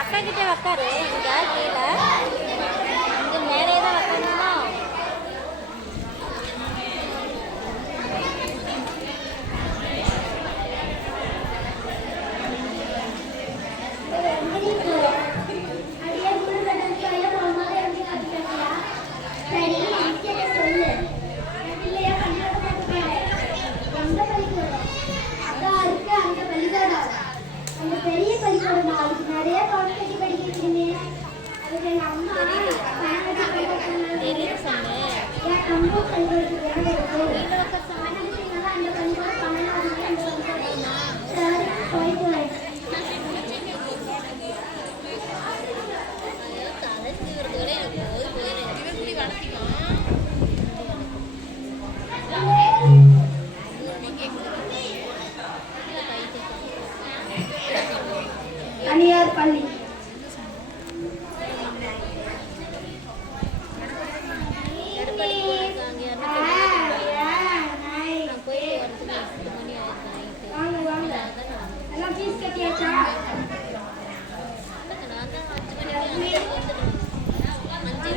அக்கா கிட்டே உக்காரு. இங்க கீழே இங்க மேலே தான் உக்காரணும். பெரிய பள்ளிக்கூடம் அதுக்கு நிறைய பணம் கட்டி படிக்கிறீங்க. அதுக்கு எங்க அம்மா தெரியும் சொன்னேன். என் அம்மா பள்ளிக்கூடத்துக்கு அந்த பள்ளிக்கூடம் 12 சரி போய் தனியார் பள்ளி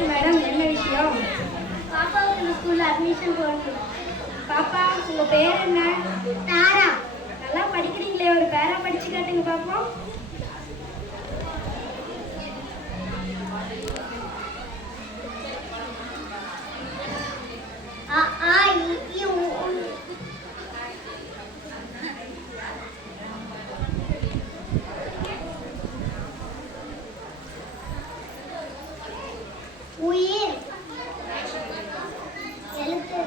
மேடம் என்ன விஷயம்? பாப்பாவுக்கு இந்த ஸ்கூல்ல அட்மிஷன் போடணும். பாப்பா உங்க பேர் என்ன? தாரா. நல்லா படிக்கிறீங்களே, ஒரு பேரா படிச்சு காட்டுங்க பாப்போம். உயிர் எழுத்து.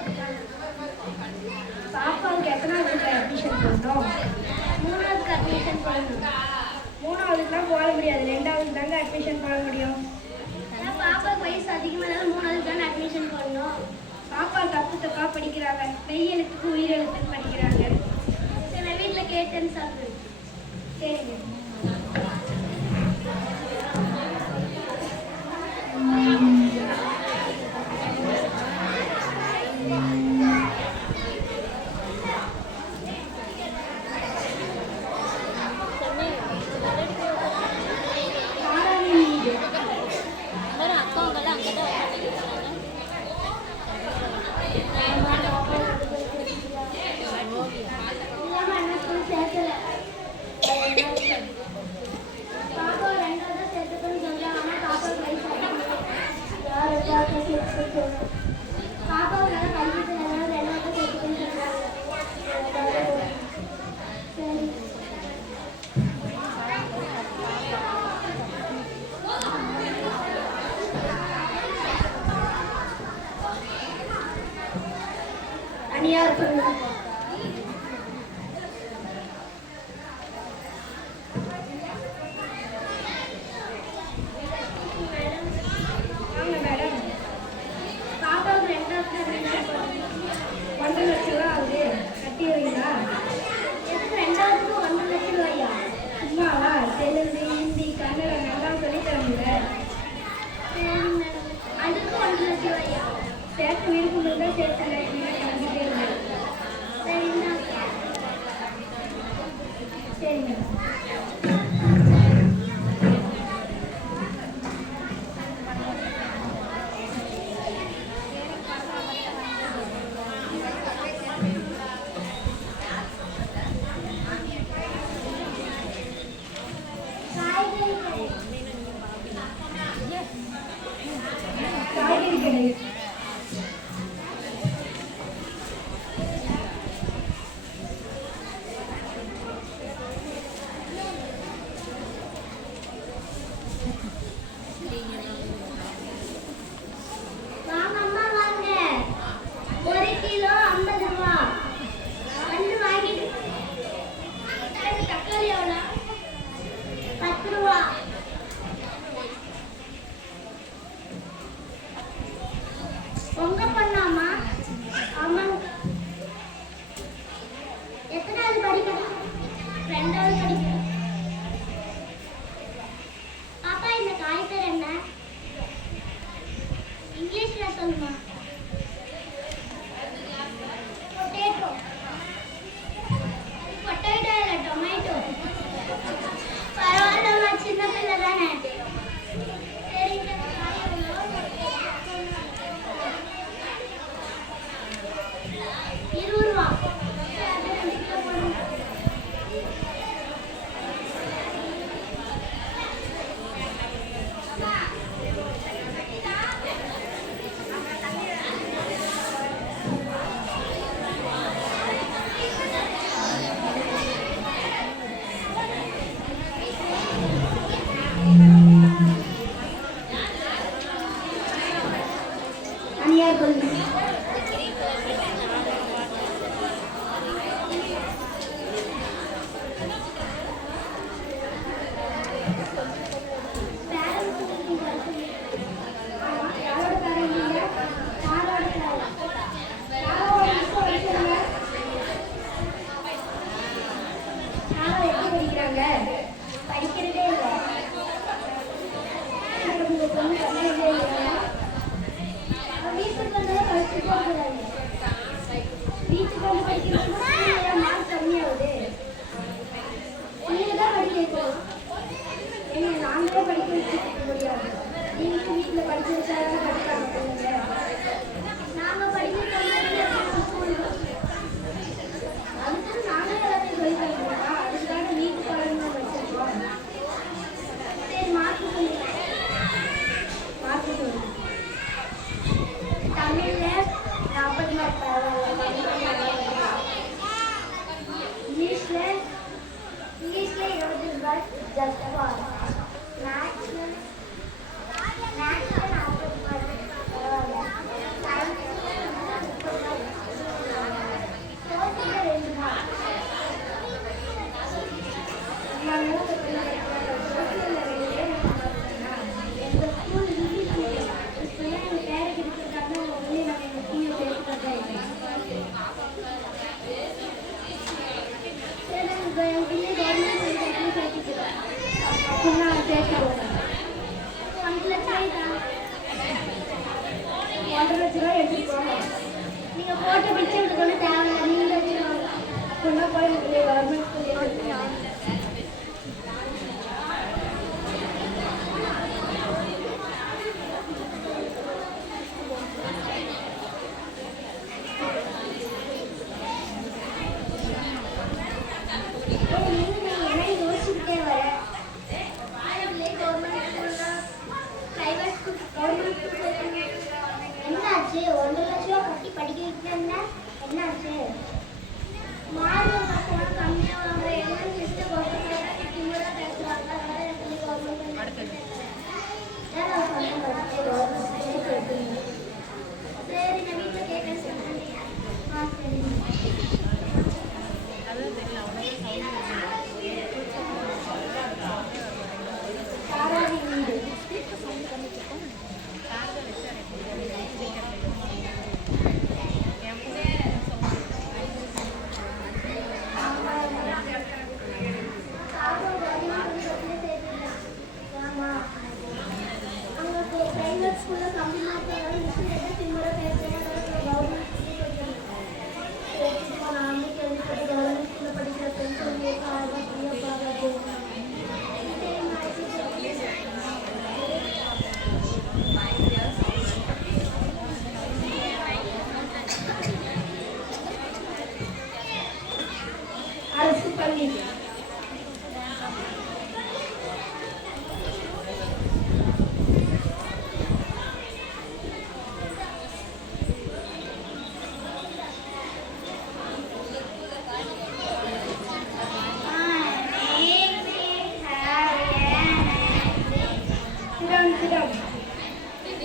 பாப்பாவுக்கு எத்தனாவது அட்மிஷன் போடணும்? 3வது அட்மிஷன் போடணும். 3வதுக்குலாம் போட முடியாது, 2வது தாங்க அட்மிஷன் போட முடியும். பாப்பாவுக்கு வயசு அதிகமாக 3வது தானே அட்மிஷன் போடணும். பாப்பா தப்பா படிக்கிறாங்க, மெய் எழுத்துக்கு உயிர் எழுத்துன்னு படிக்கிறாங்க. சரி நான் வீட்டில் கேட்டேன்னு சொல்றேன். சரிங்க. தனியார் பள்ளி. சேர்த்து விருப்பம் தான் சேர்த்து சரிங்க. காய்கறி கடை. 20 ரூபா. அது 2 கிலோ போடுங்க. அனியார் கொல்லி படிக்கிறதே இல்லை. உங்க பொண்ணு படிக்கிறதே இல்லை. வீட்டுக்கு வந்து படிச்சு போகிறாங்க. வீட்டுக்கு வந்து படிக்கிறதுக்கு மார்க் கம்மியாகுது. நீங்க தான் படிக்க வைக்கணும். ஏன்னா நாங்களே படிக்க வச்சுக்க முடியாது. நீங்களும் வீட்டில் படிச்சு வச்சாலும் படிக்காம போங்க. நாங்கள் படிக்க அதுக்கு நாங்களே எல்லாத்தையும் சொல்லி தருவோம். அதுக்காக வீட்டு பாடங்கள் வச்சிருக்கோம். சரி மார்க் சொல்லுங்க. மார்க் சொல்லுங்க. தமிழ்ல 40 மார்க் இங்கிலீஷ்ல 20 மார்க் ஜஸ்ட் மேத்ஸ்ல 40 மார்க் பரவாயில்ல. சயின்ஸ்ல 30 மார்க். சோசியல்ல 2 மார்க். எங்க ஸ்கூல் இங்கிலீஷ் மீடியம். இப்பெல்லாம் எங்க பேருக்கு இருக்கிறதாங்க ஒன்லி நாங்கள் எங்கள் ஸ்கூலில் சேர்த்துக்கிறதா இல்லை. சரி நாங்கள் எங்கள் பிள்ளை கவர்மெண்ட் ஸ்கூலில் சேர்த்துக்கிறோம். அப்படின்னா சேர்த்துருவோம். 1 லட்சம் தான். 1.5 லட்ச ரூபா எடுத்துக்கோங்க. நீங்கள் போட்டு பிடிச்சி எடுத்துக்கொண்டு தேவையில்லை. நீங்கள் வச்சுக்கோங்க. அப்படின்னா போய் கவர்மெண்ட் ஸ்கூல்லேயே வச்சுக்கலாம். என்னாச்சு? 1 லட்ச ரூபா கட்டி படிக்க வைக்கிறேன்னா என்னாச்சு? மார்க் பார்த்தோம்னா கம்மியாக வாங்குற என்ன லிஸ்ட்டு போட்டு திமுறை பேசுகிறாங்க. அதனால சொல்லி கவர்மெண்ட் சரி நான் வீட்டில் கேட்க சொன்னேன். சரி சாராவி வீடு பிரைவேட் ஸ்கூலில் கம்மி மார்க் திமுறை பேசுகிறேன். நானே கேள்விப்பட்டு கவர்மெண்ட் ஸ்கூலில் படிக்கிற பெண்கள் அரசு பள்ளி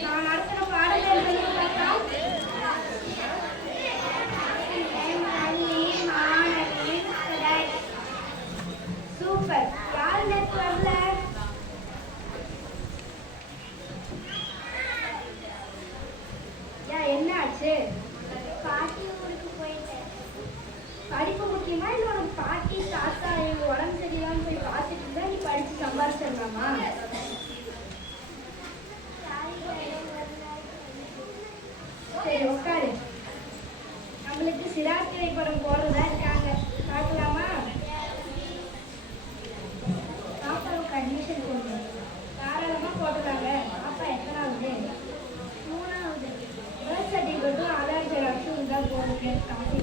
நான் நடத்தின பாடல்கள் பார்த்தா சூப்பர். யார் நேற்று வரல? என்ன ஆச்சு? பாட்டி ஊருக்கு போயிட்டேன். படிப்பு முக்கியமா இல்லை உனக்கு பாட்டி தாத்தா உடம்பு சரியில்லாம போய் பார்த்துட்டு இருந்தா நீ படிச்சு சம்பாதிச்சிடலாமா? சரி உட்காரு. நம்மளுக்கு சிரார் திரைப்படம் போறதா இருக்காங்க. பார்க்கலாமா? பாப்பாவுக்கு அட்மிஷன் போடுங்க. தாராளமா போட்டுருக்காங்க. பாப்பா எத்தனாவது? 3வது. பர்த் சர்டிஃபிகேட்டும் ஆதார் ஜெராக்ஸும் இருந்தால் போடுங்க. காப்பி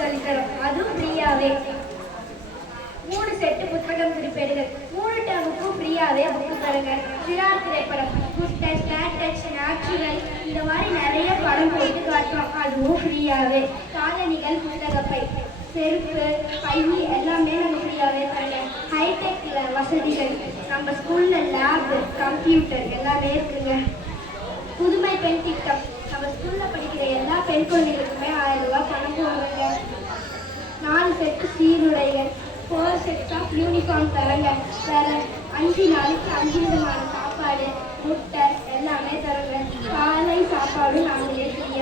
சொல்லித்தரோம், அதுவும் ஃப்ரீயாவே. 3 செட்டு புத்தகம் குறிப்பேடுகள், 3 டேமுக்கும் ஃப்ரீயாவே புக்கு தருங்க. சிறார் திரைப்படம், good touch, bad touch, natural, இந்த மாதிரி நிறைய படம் போட்டு காட்டுறோம், அதுவும் ஃப்ரீயாவே. காலணிகள், புத்தகப்பை, செருப்பு, பை எல்லாமே நம்ம ஃப்ரீயாவே தரங்க. ஹைடெக்ல வசதிகள், நம்ம ஸ்கூல்ல லேப், கம்ப்யூட்டர் எல்லாமே இருக்குங்க. புதுமை பெண் திட்டம், நம்ம ஸ்கூல்ல படிக்கிற எல்லா பெண் குழந்தைகளுக்குமே 1000 ரூபாய் பணம் போடுறாங்க. 4 செட்டு சீருடைகள், 4 செட்ஸ் ஆஃப் யூனிஃபார்ம் தரங்க. வேற 5 நாளைக்கு 5 விதமான சாப்பாடு, முட்டை எல்லாமே தரங்க. காலை சாப்பாடு நாங்களே செய்ய